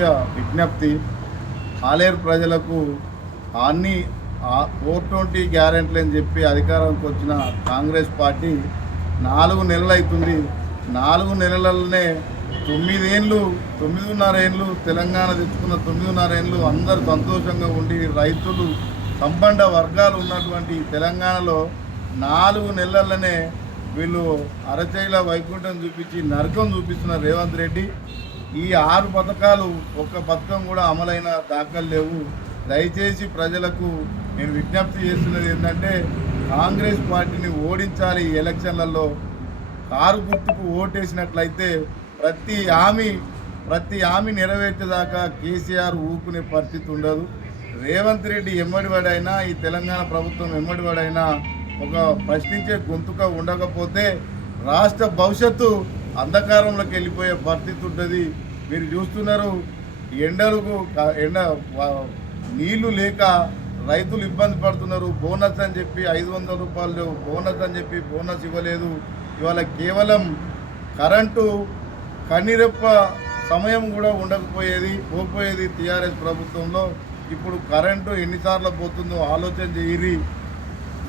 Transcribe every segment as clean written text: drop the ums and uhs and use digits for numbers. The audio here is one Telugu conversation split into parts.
ముఖ్య విజ్ఞప్తి, ఆలేరు ప్రజలకు అన్ని 420 గ్యారెంటీలు అని చెప్పి అధికారంకి వచ్చిన కాంగ్రెస్ పార్టీ 4 నెలలు అవుతుంది. 4 నెలలనే 9.5 ఏళ్ళు తెలంగాణ తెచ్చుకున్న 9.5 ఏళ్ళు అందరూ సంతోషంగా ఉండి రైతులు సంపన్న వర్గాలు ఉన్నటువంటి తెలంగాణలో 4 నెలలనే వీళ్ళు అరచైల వైకుంఠం చూపించి నరకం చూపిస్తున్న రేవంత్ రెడ్డి. ఈ 6 పథకాలు ఒక్క పథకం కూడా అమలైన దాఖలు లేవు. దయచేసి ప్రజలకు నేను విజ్ఞప్తి చేస్తున్నది ఏంటంటే, కాంగ్రెస్ పార్టీని ఓడించాలి. ఈ ఎలక్షన్లలో కారు గుర్తుకు ఓటేసినట్లయితే ప్రతి హామీ నెరవేర్చేదాకా కేసీఆర్ ఊపుకునే పరిస్థితి ఉండదు. రేవంత్ రెడ్డి ఎమ్మడివాడైనా, ఈ తెలంగాణ ప్రభుత్వం ఎమ్మడివాడైనా ఒక ప్రశ్నించే గొంతుక ఉండకపోతే రాష్ట్ర భవిష్యత్తు అంధకారంలోకి వెళ్ళిపోయే పరిస్థితి ఉంటుంది. మీరు చూస్తున్నారు, నీళ్లు లేక రైతులు ఇబ్బంది పడుతున్నారు. బోనస్ అని చెప్పి 500 రూపాయలు బోనస్ అని చెప్పి బోనస్ ఇవ్వలేదు. ఇవాళ కేవలం కరెంటు కన్నీరెప్ప సమయం కూడా పోకపోయేది టీఆర్ఎస్ ప్రభుత్వంలో. ఇప్పుడు కరెంటు ఎన్నిసార్లు పోతుందో ఆలోచన చేయరి.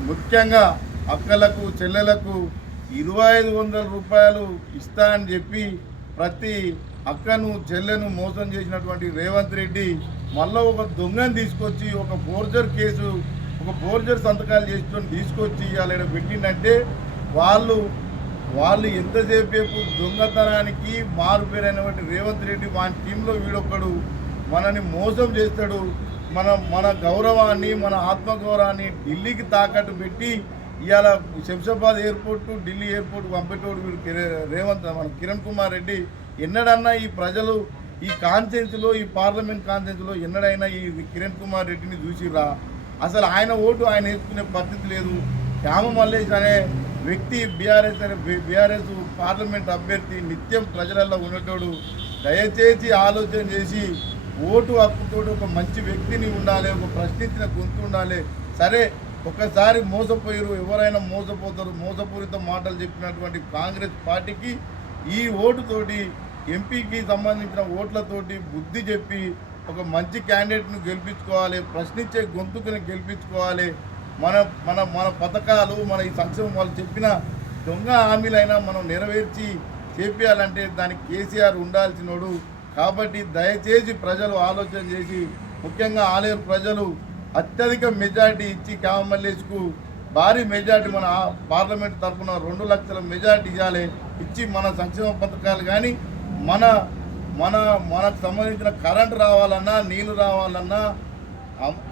ముఖ్యంగా అక్కలకు చెల్లెలకు 2500 రూపాయలు ఇస్తా అని చెప్పి ప్రతి అక్కను చెల్లెను మోసం చేసినటువంటి రేవంత్ రెడ్డి మళ్ళీ ఒక దొంగను తీసుకొచ్చి ఒక ఫోర్జర్ సంతకాలు చేసుకొని తీసుకొచ్చి ఇవాళ పెట్టిందంటే వాళ్ళు ఎంతసేపు దొంగతనానికి మారుపేరైనటువంటి రేవంత్ రెడ్డి వాని టీంలో వీడొక్కడు మనని మోసం చేస్తాడు. మన గౌరవాన్ని, మన ఆత్మగౌరవాన్ని ఢిల్లీకి తాకట్టు పెట్టి ఇవాళ శంషాబాద్ ఎయిర్పోర్ట్ ఢిల్లీ ఎయిర్పోర్ట్ పంపేటోడు వీడు మన కిరణ్ కుమార్ రెడ్డి. ఎన్నడన్నా ఈ ప్రజలు ఈ కాన్స్టిట్యున్సీలో, ఈ పార్లమెంట్ కాన్స్టిట్యున్సీలో ఎన్నడైనా ఈ కిరణ్ కుమార్ రెడ్డిని చూసిరా? అసలు ఆయన ఓటు ఆయన వేసుకునే పరిస్థితి లేదు. శ్యామ మల్లేష్ అనే వ్యక్తి బీఆర్ఎస్ పార్లమెంట్ అభ్యర్థి నిత్యం ప్రజలలో ఉండేటోడు. దయచేసి ఆలోచన చేసి ఓటు హక్కుతోటి ఒక మంచి వ్యక్తిని ఉండాలి, ఒక ప్రశ్నించిన గొంతు ఉండాలి. సరే, ఒక్కసారి మోసపోయారు, ఎవరైనా మోసపోతారు. మోసపూరిత మాటలు చెప్పినటువంటి కాంగ్రెస్ పార్టీకి ఈ ఓటుతోటి, ఎంపీకి సంబంధించిన ఓట్లతోటి బుద్ధి చెప్పి ఒక మంచి క్యాండిడేట్ను గెలిపించుకోవాలి, ప్రశ్నించే గొంతుకుని గెలిపించుకోవాలి. మన పథకాలు, మన ఈ సంక్షేమం వాళ్ళు చెప్పిన దొంగ హామీలైనా మనం నెరవేర్చి చేపించాలంటే దానికి కేసీఆర్ ఉండాల్సినోడు. కాబట్టి దయచేసి ప్రజలు ఆలోచన చేసి, ముఖ్యంగా ఆలేరు ప్రజలు అత్యధిక మెజార్టీ ఇచ్చి మల్లేష్కు భారీ మెజార్టీ, మన పార్లమెంట్ తరఫున 2 లక్షల మెజార్టీ ఇచ్చి మన సంక్షేమ పథకాలు కానీ మనకు సంబంధించిన కరెంటు రావాలన్నా, నీళ్లు రావాలన్నా,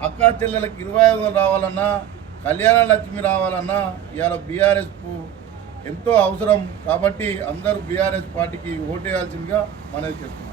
అక్కా చెల్లెలకు 2500 రావాలన్నా, కళ్యాణ లక్ష్మి రావాలన్నా ఇవాళ బీఆర్ఎస్కు ఎంతో అవసరం. కాబట్టి అందరూ బీఆర్ఎస్ పార్టీకి ఓటేయాల్సిందిగా మనవి చేస్తున్నారు.